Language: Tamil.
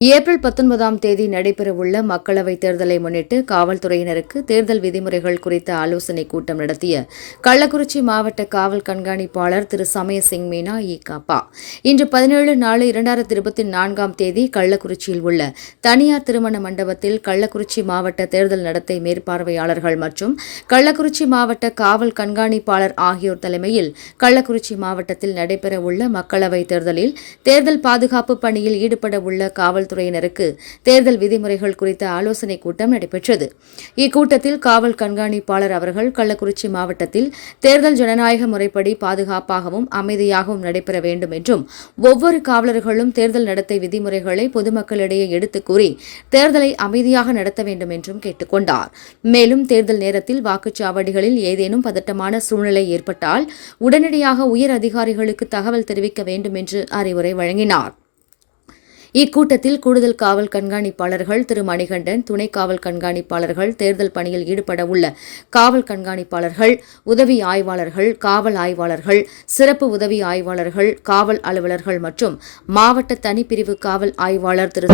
ஏப்ரல் பத்தொன்பதாம் தேதி நடைபெறவுள்ள மக்களவைத் தேர்தலை முன்னிட்டு காவல்துறையினருக்கு தேர்தல் விதிமுறைகள் குறித்த ஆலோசனைக் கூட்டம் நடத்திய கள்ளக்குறிச்சி மாவட்ட காவல் கண்காணிப்பாளர் திரு சமயசிங் மீனா இ காப்பா இன்று பதினேழு நாலு இரண்டாயிரத்தி இருபத்தி நான்காம் தேதி கள்ளக்குறிச்சியில் உள்ள தனியார் திருமண மண்டபத்தில் கள்ளக்குறிச்சி மாவட்ட தேர்தல் நடத்தை மேற்பார்வையாளர்கள் மற்றும் கள்ளக்குறிச்சி மாவட்ட காவல் கண்காணிப்பாளர் ஆகியோர் தலைமையில் கள்ளக்குறிச்சி மாவட்டத்தில் நடைபெறவுள்ள மக்களவைத் தேர்தலில் தேர்தல் பாதுகாப்பு பணியில் ஈடுபட உள்ள காவல்துறையினருக்கு தேர்தல் விதிமுறைகள் குறித்த ஆலோசனைக் கூட்டம் நடைபெற்றது. இக்கூட்டத்தில் காவல் கண்காணிப்பாளர் அவர்கள் கள்ளக்குறிச்சி மாவட்டத்தில் தேர்தல் ஜனநாயக முறைப்படி பாதுகாப்பாகவும் அமைதியாகவும் நடைபெற வேண்டும் என்றும் ஒவ்வொரு காவலர்களும் தேர்தல் நடத்தை விதிமுறைகளை பொதுமக்களிடையே எடுத்துக் கூறி தேர்தலை அமைதியாக நடத்த வேண்டும் என்றும் கேட்டுக் கொண்டார். மேலும் தேர்தல் நேரத்தில் வாக்குச்சாவடிகளில் ஏதேனும் பதட்டமான சூழ்நிலை ஏற்பட்டால் உடனடியாக உயர் அதிகாரிகளுக்கு தகவல் தெரிவிக்க வேண்டும் என்று அறிவுரை வழங்கினார். இக்கூட்டத்தில் கூடுதல் காவல் கண்காணிப்பாளர்கள் திரு. மணிகண்டன் துணை காவல் கண்காணிப்பாளர்கள் தேர்தல் பணியில் ஈடுபட உள்ள காவல் கண்காணிப்பாளர்கள் உதவி ஆய்வாளர்கள் காவல் ஆய்வாளர்கள் சிறப்பு உதவி ஆய்வாளர்கள் காவல் அலுவலர்கள் மற்றும் மாவட்ட தனிப்பிரிவு காவல் ஆய்வாளர் திரு.